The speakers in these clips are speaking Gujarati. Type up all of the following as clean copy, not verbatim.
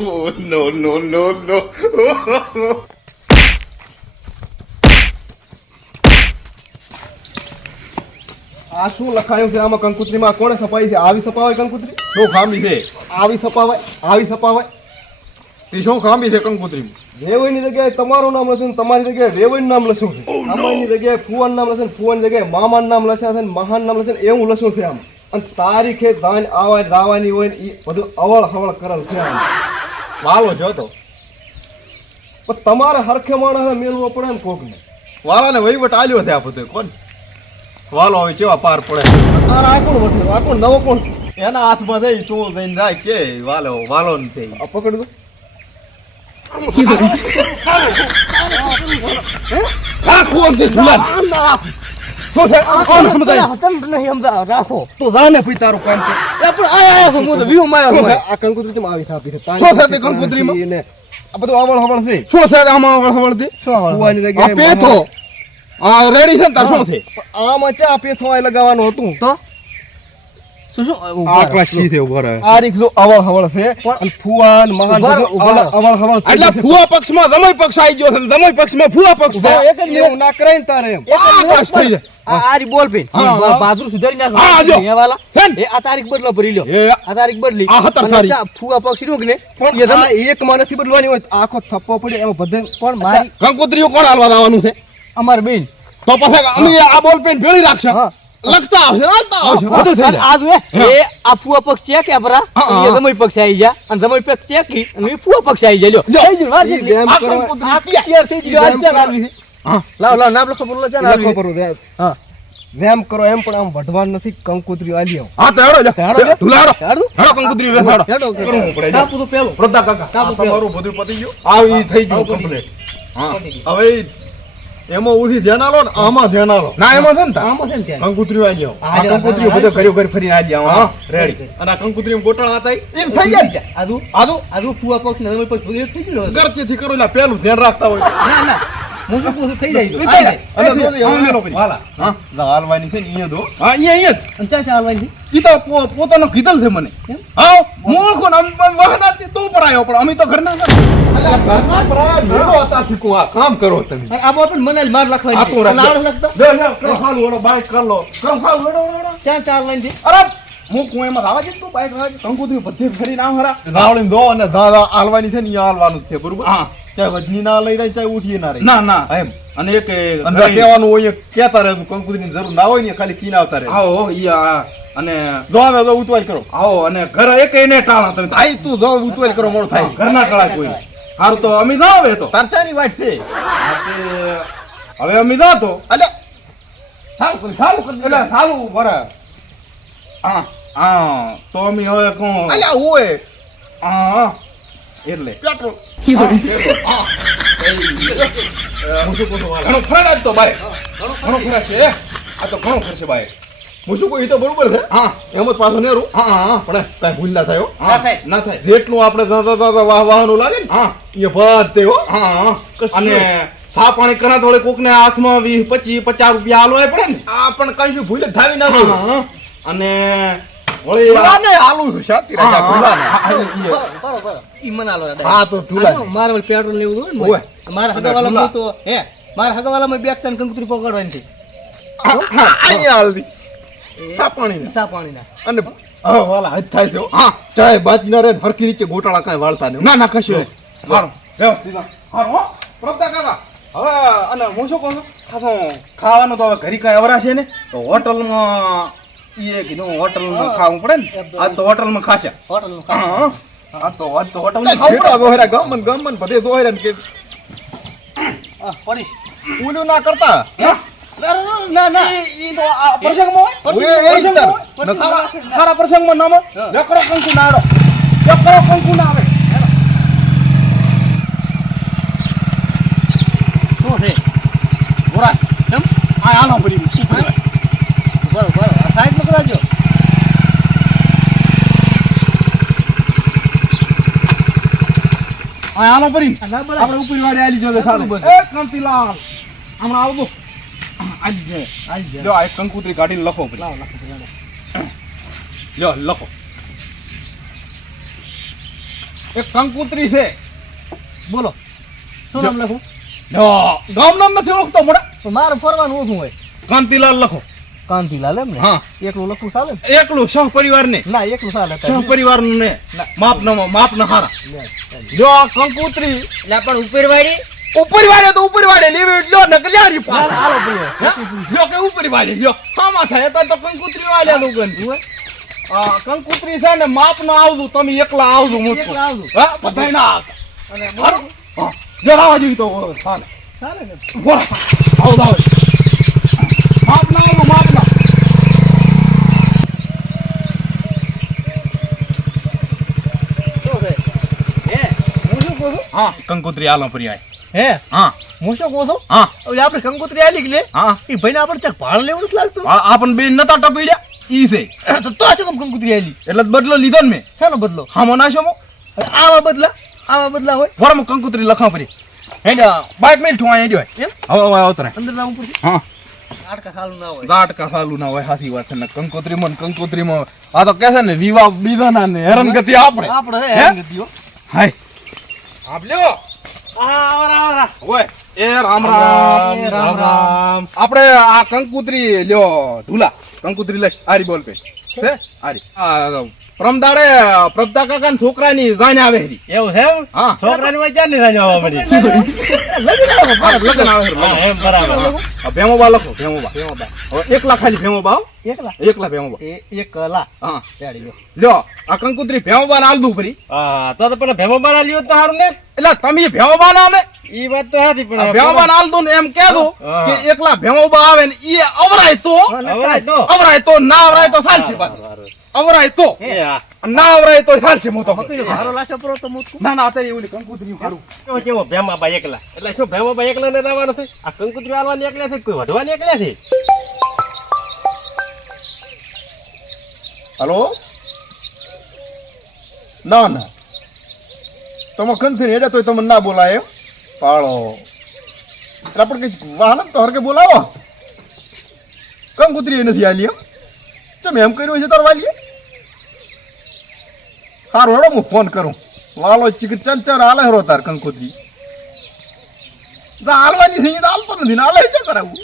No, no, no, no. આ શું લખાયું છે આમાં કંકુત્રીમાં? કોણે છપાઈ છે? આવી છપાવાય કંકુત્રી? શું ખામી છે? આવી છપાવાય? આવી છપાવાય? તે શું ખામી છે કંકોત્રીમાં? રેવઈની જગ્યાએ તમારું નામ લખ્યું, તમારી જગ્યાએ રેવઈનું નામ લખ્યું છે. અમારની જગ્યાએ ફુવાનું નામ લખ્યું, ફુવાની જગ્યાએ મામાનું નામ લખ્યા છે, મહાન નામ લખ્યું, એવું લખ્યું છે આમાં. અને તારીખે ધાન આવા દાવાની હોય ને એ બધું અવળ હવળ કરેલ છે આમાં. વાલો જો તો પણ તમારે હરખે માણસ મેળવો પડે ને કોકને. વાલાને વહીવટ આલ્યો છે આ બધો. કોણ વાલો હવે કેવા પાર પડે? આ કોણ વઠે? આ કોણ નવો કોણ? એના હાથમાં થઈ તું જઈને જાય કે વાલો વાલો ને થઈ. આ પકડ દો. આ કોણ છે ઝુલાન? શું છે? કોણ સમજાય? રાખો તો જાને પછી તારું કામ છે. આ કંકુત્રી કેમ આવી છાપી છે? શું છે તે કંકોત્રીમાં? ને આ બધું આવળ હવળ છે. શું છે આમાં વળતી? ફુવાની આ જગ્યાએ પેથો આ રેડી છે ને તાર શું છે? આમાં ચા પેથો આ લગાવવાનું હતું તો આકલા શી છે ઉભા રહે. આ રીત અવળ હવળ છે. અને ફુવાન મહાન બધું અવળ હવળ થઈ એટલે ગયું છે. ફુવા પક્ષમાં દમય પક્ષ આવી ગયો છે ને દમય પક્ષમાં ફુવા પક્ષ છે. એવું ના કરાય ને તારે એમ. આકાશ થઈ જાય. આરી બોલ પેન હા. બાજુ સુધારી નાખો હા, જો. અહીંયા વાલા ફેન. એ આ તારીખ બદલો ભરી લ્યો એ આ તારીખ બદલી આ હતા અને તારીખ. ચા ફુવા પક્ષી રોક ને પણ આ એક માણસથી બદલવાની હોય તો આખો થપ્પો પડે એમાં બધે. પણ મારી કંકોત્રીઓ કોણ હાલવા આવવાનું છે? અમાર બેન તો પછી અમે આ બોલ પેન ભેળી રાખશે. હા. લખતા આવશે હાલતા આવશે બધું થઈ જાય. આ જો એ આ ફુવા પક્ષ ચેક કે પરા હા. એ દમય પક્ષ આવી જા અને દમય પક્ષ ચેક કી અને એ ફુવા પક્ષ આવી જા લ્યો થઈ ગયું વાત ઈ એટલી. જેમ આ કરવા- કંકોત્રી આ તૈયાર થઈ ગયો આજ જેમ ચાલ કરવા- આવી છે હા. લાવ લાવ નામ લખો બોલો ચાલ લખો આવી પરો દે. હા વેમ કરો એમ પણ આમ વઢવાનું નથી. કંકોત્રી આલી આવો. હા તો હેડો જા. હેડો જા. ઢુલાડો. હેડો. હેડો કંકોત્રી વેસાડો. હેડો કરવું પડે જા. કાપુ તો પેલો વૃદ્ધા કાકા કાપુ આ તમારું બધું પતી ગયું? આ ઈ થઈ ગયું કમ્પ્લીટ. હા હવે એમાં ઉધી ધ્યાન આલો ને આમાં ધ્યાન આલો. ના એમાં છે ને તાર? આમાં છે ને ત્યાં કંકોત્રીઓ આવી જાવ. હા, આ કંકોત્રીઓ બધે ઘરે ઘરે ફરીને આવી જાવ. હા રેડી. રેડી. અને આ કંકોત્રીમાં ગોટાળા હતા ઈ થઈ થઈ જાય ને. ગયા આદુ આદુ આદુ ફુવા પક્ષ ને દમય પક્ષ વગેરે થઈ ગયું હવે. ઘરચેથી કરો એટલે પેલું ધ્યાન રાખતા હોય. ના ના હું શું કહું છું થઈ જાય ઈ તો. થઈ આવી જાય. જાય. અને દો દે, હવે મેલો પછી. વાલા. હા જા હાલવાની છે ને અહીંયા દો. હા અહીંયા જ. અને ચા ચા આવવાની ઈ તો પોતાનો કીધલ છે મને. એમ? હા હું કોણ વાહના તો પર આવ્યો પણ અમે તો ઘરના નથી. અલા ઘરના પર આ મેળો હતાથી કો આ કામ કરો તમે. અને આ બોલ પણ મને માર આ લખવાની તું છે. રાખજો. લાડ લખતા લે લે કરો ખાલું વડો બાઈક કર લો. કરો ખાલું વડો વડો. ચા ચા આવવાની છે. અરે હું કોઈ એમાં રાવા જતો બાઈક રાવા જતો કંકુથી બધે ફરી ના હરા રાવળી દો અને ધા હાલવાની છે ને ઈ હાલવાનું છે બરોબર. હા ચાહે વજની ના લઈ જાય ચાહે ઉઠી ના રહી. ના ના એમ અને એક અંદર કહેવાનું હોય કહેતા રહે કંકુની જરૂર ના હોય ને ખાલી કીન આવતા રહે. આવો ઈ અને જો આવે તો ઉતવાલ કરો. આવો અને ઘર એક એને ટાળા તમે આઈ તું જો ઉતવાલ કરો મોડ થાય ઘરના ટાળા કોઈ હારું તો અમે ના આવે તો તરચાની વાટ છે. હવે અમે ના તો અલે સાલું કરી એટલે સાલું બરા. હા હા તો અમે હવે કોણ અલ્યા ઓય હા એટલે પેટ્રોલ હા હું શું કહું ઘણો ફરક આજ તો બાય ઘણો ફરક છે આ તો ઘણો ફરક છે બાય હું શું કહું એ તો બરોબર છે. હા એમ જ પાછો નેરું. હા હા પણ કાંઈ ભૂલ ના થાય હો. ના થાય જેટલું આપણે વાહવાનું લાગે ને હા એ ભાત તે હો. હા અને સા પાણી કરા થોડે કોક ને હાથમાં 20 25 50 રૂપિયા આલવા પડે ને આ પણ કઈ ભૂલ જ થાવી ના થાય. અને વળી આને આલુ છું શાંતિ રાખા ભૂલા ના. બરોબર ઈ મને આલો દાદા. હા તો ઢુલા મારે વળી પેટ્રોલ લેવું હોય ને ઓય. મારા હગાવાલા તો હે મારા હગાવાલા બેગ તન કંકુતરી પકડવાની છે. અહીંયા હાલદી સા પાણી સા પાણી ના અને હા વાલા હાથ થાય છે. હા ચાય બાજી ના રે હરકી નીચે ગોટાળા કાંઈ વાળતા નહીં. ના ના કશું હારું વ્યવસ્થિત હારું હો પ્રભતા કાકા. હવે અને હું શું કહું છું ખાવાનું તો હવે ઘરે કાંઈ અવરા છે ને તો હોટલમાં એ કીધું હોટલમાં ખાવું પડે ને આજ તો હોટલમાં ખાશે. હોટલ નું હા આ તો હોટલમાં ખાવું પડે. દોહરા ગમન બધે દોહરા ને કે પડીશ ઓલું ના કરતા ના ના ઈ તો આ પ્રસંગમાં હોય ખારા પ્રસંગમાં નામ લકરો કંકુ ના આડો લકરો કંકુ ના આવે શું છે બોરા કેમ આ આનો પડી બરોબર સાઈડ માં કરાજો આ આનો પડી ના બરાબર આપણે ઉપરી વાડે આલી જો દેખાડો એ કાંતિલાલ હમણાં આવજો આલી જે લ્યો આ કંકુતરી કાઢીને લખો પડી લાવો લાવો લ્યો લખો એક કંકુતરી છે. બોલો શું નામ લખું? ગામ નામ નથી ઓળખતો મોડા. તો મારે ફરવાનું ઓછું હોય. કાંતિલાલ લખો. કાંતિલાલ એમ ને? હા. એકલું લખવું ચાલે ને? એકલું સહપરિવાર ને. ના એકલું ચાલે. સહપરિવાર નું ને માપ ન હારા. જો આ કંકુતરી એટલે પણ ઉપરવાળી ઉપર વાળે તો ઉપર વાળે લેવી લો ને કલ્યારી પા. હાલો ભાઈ જો કે ઉપર વાળે જો આમાં થાય તો કંકુતરી વાળે નું ગન. હા કંકુતરી છે ને માપ ન આવતું તમે એકલા આવજો મોટું. એકલા આવજો. હા બધાય ના અને હા જરા જેવી તો ચાલે. ચાલે ને? બોલ આવ આવ માપ ના આવતું માપ ના. શું છે? હે હું શું કહું છું? હા કંકુતરી આલો પરી આય. હે હા હું શું કહું છું? હા ઓલે આપણે કંકોત્રી આલી કે લે હા એ ભાઈને આપણે ચક ભાડ લેવું નથી લાગતું? આપણ બેન નતા ટપીડ્યા ઈ છે તો શું કામ કંકોત્રી આલી? એટલે બદલો લીધો ને મેં. શાનો બદલો? હામો નાશો મો આવા બદલા હોય વરમ કંકુતરી લખા પરી હેડ બાઈક મેલ ઠુઆ હેડ્યો એમ? હવે આવતરે અંદર ના ઉપર હા આટકા ખાલું ના હોય. ગાટકા સાલું ના હોય હાથી વાત છે ને કંકોત્રી માં આ તો કે છે ને વિવાહ બીજાના ને હેરાનગતિ આપણે આપણે હેરાનગતિઓ. હાય આપ લ્યો આવરા ઓય એ રામ રામ એ રામ રામ. આપણે આ કંકુતરી લ્યો ઢુલા કંકુતરી લઈ આરી બોલ પે છે આરી આ પ્રમદાડે પ્રભતા કાકા છોકરાની જાન આવે રી એવું છે એમ? હા છોકરાની વાંચા ને રાજો આવવા મળી. લગન આવે હા, એમ બરાબર. ભેમોબા લખો ભેમોબા હવે એકલા ખાલી ભેમોબા હો. એકલા એકલા ભેમોબા એકલા હા રેડી લો. લ્યો આ કંકુતરી ભેમોબા આલ દઉં ફરી હા તો પેલા ભેમો બારા લ્યો તો હારું ને. એટલે તમે ભેમોબા ના આવે ઈ વાત તો હાથી પણ ભેમોબા ના આલ દઉં ને એમ કહે દો હા. કે એકલા ભેમોબા આવે ને ઈ અવરાય તો અવરાય તો. ના અવરાય તો ચાલશે બસ અવરાય તો એ હા ના અવરાય તો ચાલશે મો તો હારો લાશો પૂરો તો મૂકું. ના ના અત્યારે એવું કંકુતરી સારું કેવો કેવો ભેમાબા એકલા એટલે શું ભેમાબા એકલા ને રહેવાનું છે? આ કંકુતરી આલવાની એકલા છે કોઈ વઢવાની એકલા છે? હલો ના ના તમે કંથી હેડે તો તમને ના બોલાય એમ પાળો એટલે આપણે કઈ વાહન તો હરકે બોલાવો કંકુતરી નથી આલી એમ ચમ એમ કર્યું છે તાર વાલીએ સારું હેડો હું ફોન કરું વાલો ચીકર ચંચર હાલે હરો તાર કંકુતરી હાલવાની થઈ તો હાલતો નથી ને હાલે છે કરાવું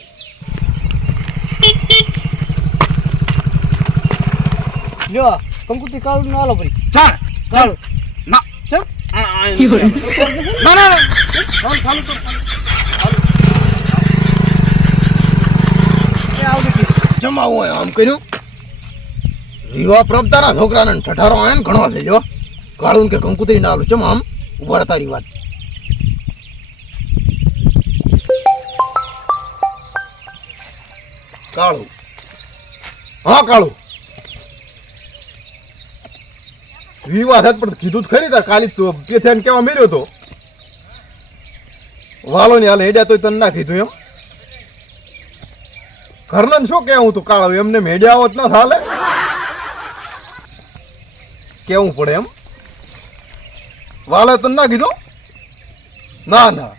લ્યો કંકુતરી કાળું ના આલો ભરી ચાલ કાળ ના ચલ ના ના ચાલ ચાલુ કર એ આવ બેટી જમાવું હોય આમ કર્યું વિવાહ પ્રભતાના છોકરાને ઠઠારો આવે ને ઘણો થઈ લ્યો કાળું કે કંકુતરી ના આલું ચમ આમ ઉભા રહે તારી વાત કાળું હા કાળું વિવાહ થાય પણ કીધું જ ખરી તાર કાલી તો પેથે કેવા મેર્યો તો વાલો ની હાલ હેડ્યા તો તને ના કીધું એમ ઘરને શું કેવું તું કાળો એમને મેડ્યા હોત ના થાલે કેવું પડે એમ વાલે તને ના કીધું ના ના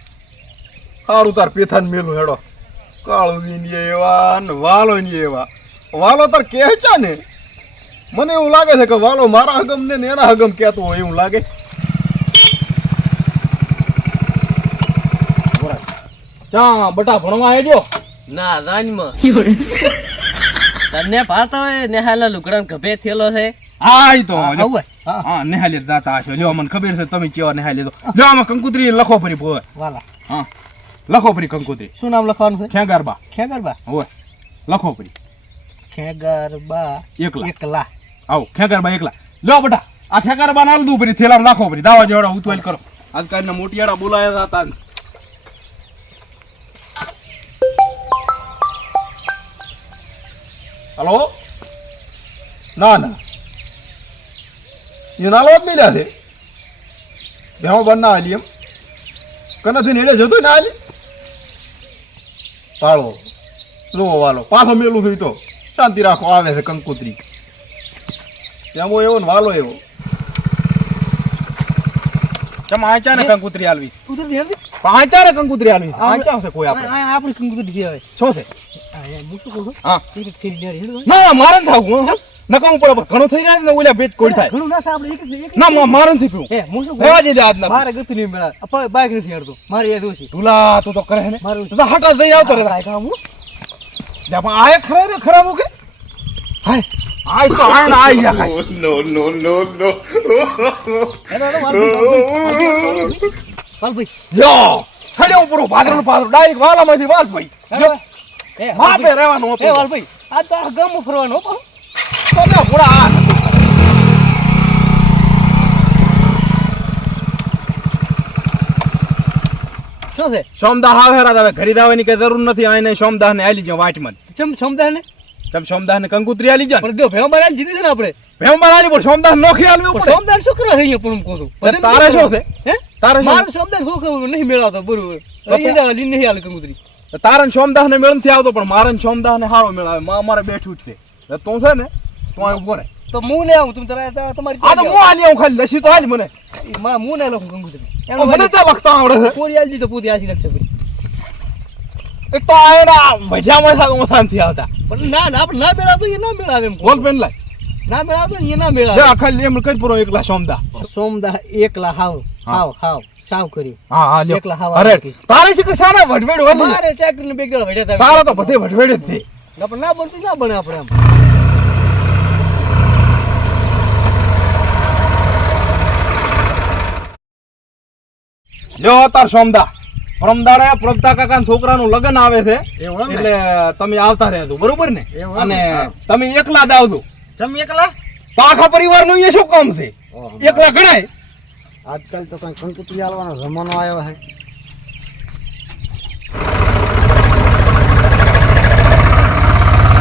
સારું તાર પેથાને મેલું હેડો કાળું ની એવા ને વાલો ની એવા વાલો તાર કે છે ને મને એવું લાગે છે કે વાલો મારા હગમ ને એના હગમ કહેતો હોય એવું લાગે ચા બટા ભણવા હેડ્યો ના રાનમાં તને ભાતો હોય નેહાલા લુગડા ગભે થેલો છે હા ઈ તો આવું હા નેહાલે જાતા હશો લ્યો મને ખબર છે તમે કેવા નેહાલે તો લ્યો આમાં કંકુતરી લખો ફરી બોય વાલા હા લખો ફરી કંકુતરી શું નામ લખવાનું છે? ખેગારબા ખેગરબા હોય લખો ફરી ખેગરબા એકલા એકલા આવો ખેગારબા એકલા લ્યો બટા આ ખેગારબા નાલ દઉં ફરી થેલામાં લખો ફરી દાવા જોડા ઉતવાલ કરો આજકાલના મોટિયાડા બોલાયા હતા હલો ના ના એ નાલો જ મિલ્યા છે ભેહો બન ના હાલી એમ કનાથી નેડે જતો ના હાલી પાળો જુઓ વાલો પાછો મેલું થયું તો શાંતિ રાખો આવે છે કંકુતરી એમો એવો ને વાલો એવો ચમ આચા ને કંકુતરી આલવી ઉતર દે આચા ને કંકુતરી આલવી આચા છે કોઈ આપણે આપણી કંકુતરી કહેવાય શું છે હું શું કહું છું? હા. એક સીરી નેરી હેડો. ના મારે ન થાવું નકામું પડે ઘણું થઈ જાય ને ઓલા પેટ કોડ થાય ઘણું ના સાંભળે એક ના મારે નથી પીવું એ હું શું રહેવા દેજે આજના મારે ગતું નહીં મેળા બાઈક નથી હેડતો મારે એ દોશી ઢુલા તું તો કરે હે ને મારું તું તો હટા જઈ આવતો રે બાઈક આવું જા પણ આય ખરા રે ખરા મુકે હાય આય તો આય ના આય જા No, no, no, no. ભાઈ યો સડ્યો પૂરો ભાદરનો પાદરો ડાયરેક્ટ વાલામાંથી વાલ ભાઈ જો એ માપે રહેવાનું એ હતું વાલભાઈ આ તો આ ગામમાં ફરવાનો હો પાછો. તો ના પૂરા આ શું છે સોમદાહ આવે હેરા હવે ઘરી દાવાની કઈ જરૂર નથી આને સોમદાહ ને આલી જાવ વાટમાં ચમ સમજાય ને ચમ સોમદાહ ને કંકુત્રી આલી જા પણ જો ભેવા બનાવી જીધી છે ને આપણે ભેંબર આલી પણ સોમદાહ નોખી આલવી પણ પડે સમજાય શું કરવા થઈ પણ હું કહું છું પણ તારે શું છે હે તારે શું? મારું સમજાય શું કહું નહીં મેળવતો બરોબર અહીંયા લીન નહીં હાલ કંકુતરી તારે ને સોમદાહ ને મેળ નથી આવતો પણ મારે ને સોમદાહ ને હારો મેળ આવે મારે બેઠું જ છે એટલે તું છે ને તું અહીં ઉભો રહે તો હું ને આવું તમે તમારી આ તો હું આલી આવું ખાલી લસી તો હાલ મને હું ને લખું કંકુતરી મને ચા લખતા આવડે છે પોરી આલી તો પોતી આસી લખશે કરી એક તો આ એના ભજામાં સાથે ઓછા નથી આવતા પણ ના ના આપણે ના મેળાતો એ ના મેળાવે એમ બોલ પેન લાય ના મેળાતો ને એ ના લે મેળાવે આ ખાલી એમ કઈ પૂરો એકલા સોમદાહ સોમદાહ એકલા હાવ સાવ કરી હા હા લ્યો એકલા હાવ અરે તારે શીખર સારા વઢવેડ હોય મારે ટ્રેક્ટર ને બે ગળા ભેડ્યા તારા તો બધે વઢવેડ જ છે પણ ના બનતું ના બને આપણે એમ લ્યો તાર સોમદાહ પરમદાડે પ્રભતા કાકા છોકરાનું લગ્ન આવે છે એટલે તમે આવતા રહેજો બરોબર ને અને તમે એકલા જ આવજો ચમ એકલા તો આખા પરિવારનું એ શું કામ છે એકલા ગણાય આજકાલ તો કઈ કંકુતરી આલવાનો જમાનો આવ્યો છે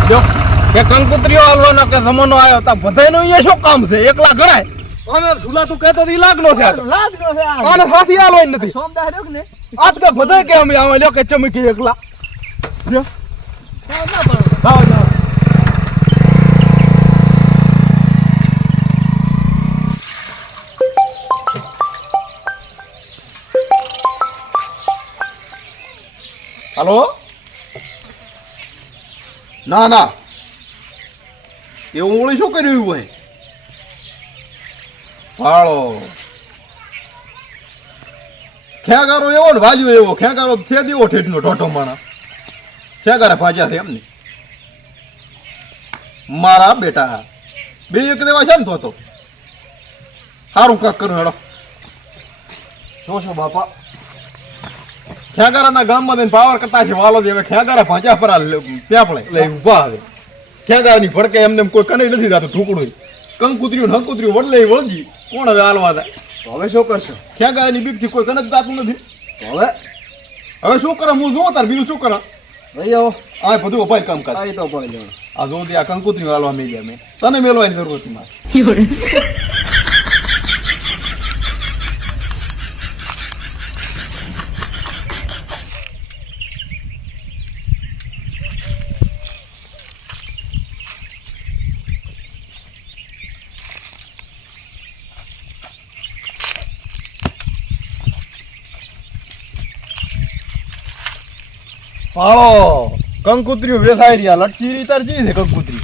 જો કે કંકુતરીઓ આલવાનો કે જમાનો આવ્યો તા બધાયનું એ શું કામ છે એકલા ગણાય અમે ઝુલા તું કહેતો ઈ લાગનો છે લાગનો છે આ આને ફાંસી આલવાની નથી સોમદાહ રહ્યો કે ને આજ કે બધાય કે અમે આવે લ્યો કે ચમકી એકલા જો ના પણ જાઓ જાઓ હલો ના ના એવું ઓળી શું કર્યું હોય ભાળો ખેગારો એવો ને ભાજ્યો એવો ખેગારો છે દેવો ઠેઠનો ઢોટો માણા ખેગારે ભાજ્યા છે એમને મારા બેટા બે એક દેવા છે ને તો સારું કાક કરું હેડો શું બાપા ખેગારાના ગામમાં જઈને પાવર કરતા છે વાલો દે હવે ખેગારા ભાજ્યા પર ત્યાં પડે એટલે ઉભા આવે ખેગારની ભડકે એમને કોઈ કનઈ નથી જાતું ઢુકડું કંકુતરીયું નંકુતરીયું વડલે વળજી કોણ હવે હાલવા જાય તો હવે શું કરશો ખેગારની બીકથી કોઈ કને જ જાતું નથી હવે હવે શું કરે હું જોઉં તાર બીજું શું કરે ભાઈ આવો આ બધું અપાય કામ કાજ આ તો પડી જવાનું આ જો આ કંકુતરીયું હાલવા મેં ગયા મેં તને મેલવાની જરૂર હતી મારે પાળો કંકુતરીઓ વેસાઈ રહ્યા લટકી રહી તાર જી છે કંકુતરી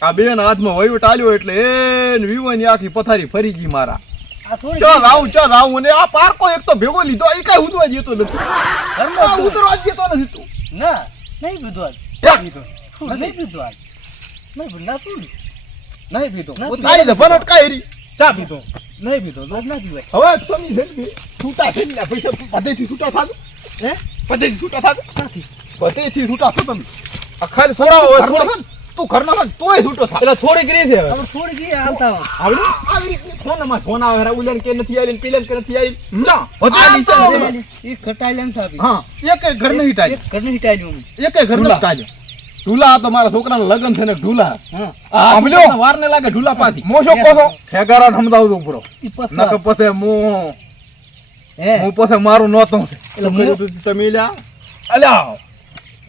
આ બેન હાથમાં વહીવટ આલ્યો એટલે એન વિવાની આખી પથારી ફરી ગઈ મારા આ થોડી ચાલ આવું અને આ પારકો એક તો ભેગો લીધો એ કઈ ઉતરવા જતો નથી આ ઉતરવા જતો નથી તું ના નહીં પીધું આજ ક્યાં કીધું નહીં પીધું આજ નહીં પીધું ના પીધું નહીં પીધો ના પીધો. તારી તો ભનટ કાઈ રહી ચા પીધો નહીં પીધું આજ ના પીવાય હવે તમે જલ્દી છૂટા થઈ ગયા પૈસા પદેથી છૂટા થાજો હે પદેથી છૂટા થાજો નથી પદેથી છૂટા થો તમે આ ખાલી સોડા હોય થોડો તું ઘરનો હોય તોય છૂટો થા એટલે થોડીક રહી છે હવે આપણે થોડી ગઈ હાલતા આવડે આવી રીતે ફોનમાં ફોન આવે રા ઉલેન કે નથી આવીને પીલેન કે નથી આવી ચા બધા નીચે એ કટાઈ લેમ થાપી હા એક ઘર નહીં ટાઈ એક ઘર નહીં ટાઈ લઉં એક ઘર નહીં ટાઈ ઢુલા તો મારા છોકરાના લગન થઈને ઢુલા હા આ ભલ્યો વાર ને લાગે ઢુલા પાથી મોશો કોસો ખેગારા સમજાવજો પૂરો ઈ પસ નક પછી હે હું પછી મારું નહોતું એટલે કર્યું તું તમે લ્યા અલ્યા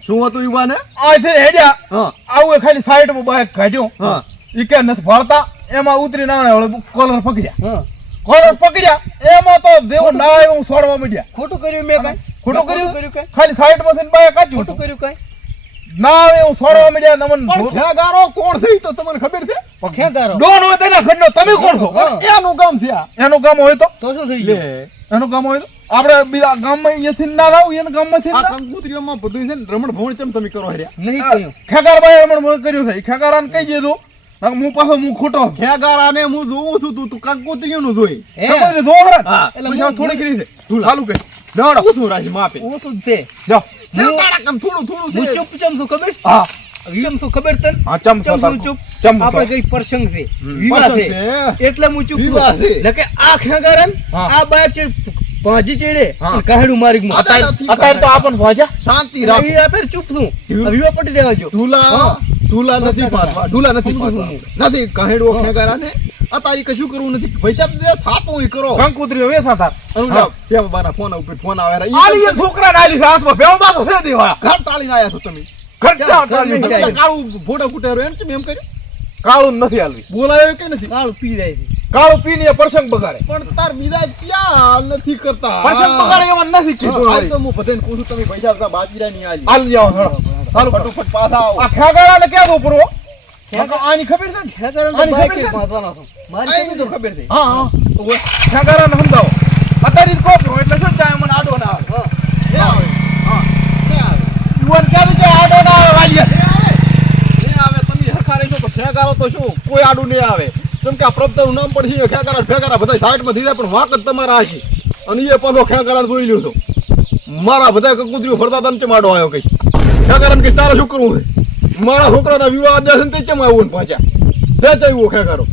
શું હતું ઈ બાને આ છે હેડ્યા હા આવું ખાલી સાઈડમાં બાઈક કાઢ્યો હા ઈ કે નથી ભળતા એમાં ઉતરી ના કોલર પકડ્યા હા કોલર પકડ્યા એમાં તો દેવો ના આવ્યો હું છોડવા માંડ્યા ખોટું કર્યું મેં કાંઈ ખોટું કર્યું કાંઈ ખાલી સાઈડમાં થઈને બાઈક કાઢ્યું ખોટું કર્યું કાંઈ ના હવે હું છોડવા મળ્યા તમને ખેગારો કોણ છે ઈ તો તમને ખબર છે ખેગારો ડોન હોય તેના ઘરનો તમે કોણ છો એનું ગામ છે આ એનું ગામ હોય તો તો શું થઈ લે ગયું એનું ગામ હોય તો આપણે બીજા ગામમાં અહીંયાથી ના આવ એના ગામમાંથી આ કંકુતરીઓમાં બધું છે ને રમણ ભવણ ચમ તમે કરો હર્યા નહીં કર્યું ખેગારભાઈ રમણ ભવણ કર્યું છે ખેગારાને કહી દેજો હું પાછો હું ખોટો ખેગારાને હું જોઉં છું તું કંકુતરીઓનું જોઈ કંકુતરી જો હરા એટલે પછી થોડી કરી છે ચાલુ કે દોડો શું રાજી માપે હું શું છે જો થોડું હું છે ચૂપ ચમ છું ખબર હા ચમ છું ખબર તને હા ચમ ચમ ચૂપ ચમ આપણે કઈ પ્રસંગ છે વિવાહ છે એટલે હું ચૂપ વિવાહ છે. છું નકે આ ખેગારન હા. આ બાય છે ભાજી ચેડે હા. કહાડું મારી અત્યારે તો આપણ ભાજા શાંતિ રાખ નહીં અત્યારે ચૂપ છું વિવાહ પટી દેવા જો ઢુલા નથી પાડવા ઢુલા નથી પાડવા નથી કહેડો ખેગારાને આ તારી કશું કરવું નથી પૈસા દે થાતું ઈ કરો કંકુતરી વેસા થાત અનુલા કેમ બાના ફોન ઉપર ફોન આવે રે આલી છોકરા નાલી હાથમાં બેવ બાતો છે દેવા ઘર ટાળીને આયા છો તમે ઘર ટાળીને કાળું ફોટો કુટેરો એમ છે એમ કર્યું કાળું નથી આલવી બોલાયો કે નથી કાળું પી જાય છે કાળું પીને પ્રસંગ બગાડે પણ તાર બીજા ક્યાં નથી કરતા પ્રસંગ બગાડે એમાં નથી કીધું આ તો હું બધાને પૂછું તમે પૈસા બધા બાજીરા ની આલી આલ જાવ ચાલો ફટાફટ પાછા આવો આ ખેગારાને ક્યાં દો પરવો આની ખબર છે ખેગારન બાઈક કે બાંધવાનો છું મારી આની તો ખબર છે હા હા ઓય ખેગારાને સમજાવો અત્યારે જ કોપરો એટલે શું ચાય મને આડો ના આવે એ આવે હા એ આવે યુવાન ક્યાં છે આડો ના આવે વાલિયા એ આવે તમે હરખા રહેશો તો ખેગારો તો શું કોઈ આડું નહીં આવે કેમ કે આ પ્રભતાનું નામ પડશે ખેગારા ફેગારા બધા સાઈડમાં દીધા પણ વાક જ તમારા હશે અને એ પાછો ખેગારાને જોઈ લ્યો છો મારા બધા કંકુતરીઓ ફરતા તને ચમ આડો આવ્યો કઈ ખેગારાને કઈ તારે શું કરવું છે મારા છોકરાના વિવાહ દે છે તે ચમ આવ્યો ને પાછા તે ચાવ્યો ખેગારો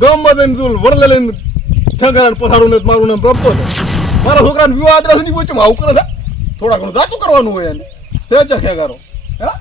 ગામમાં જઈને તું વડલે લઈને ખેગારાને પથાડું ને મારું નામ પ્રભતો છે મારા છોકરાને વિવાહ આદરા છે ને ચમ આવું કરે છે થોડા ઘણું જાતું કરવાનું હોય એને તે ચા ખેગારો હા